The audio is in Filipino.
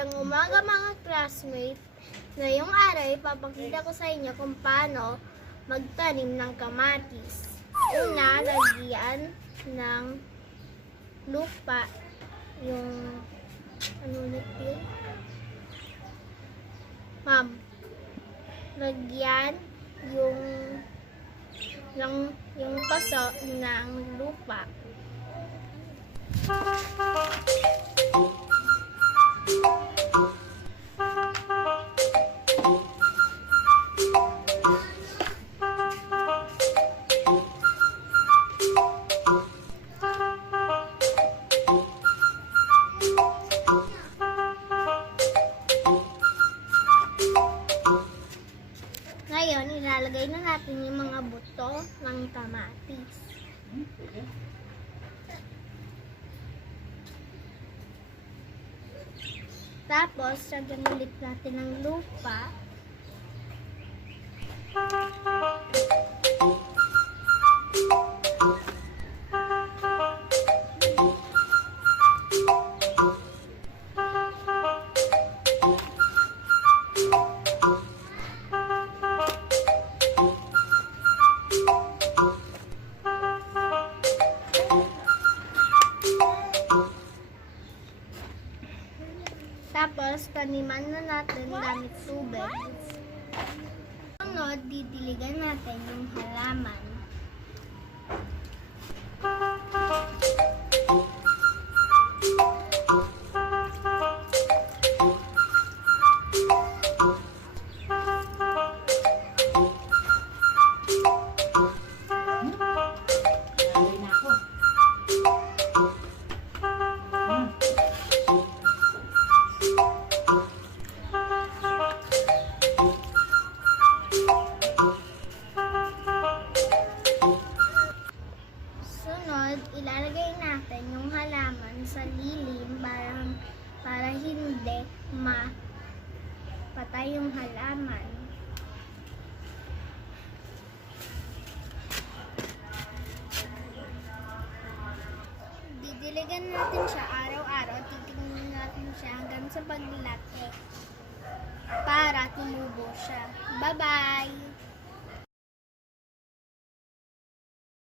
Magandang umaga mga classmates. Ngayong araw, ipapakita ko sa inyo kung paano magtanim ng kamatis. Una, lagyan ng lupa yung lagyan yung paso ng lupa. Ngayon, ilalagay na natin yung mga buto ng kamatis. Tapos, lagyan ulit natin ng lupa. Tapos, taniman na natin gamit tubig. Sunod, didiligan natin yung halaman. Ilalagay natin yung halaman sa lilim para hindi mapatay yung halaman. Didiligan natin siya araw-araw, titingnan natin siya hanggang sa paglaki para tumubo siya. Bye-bye!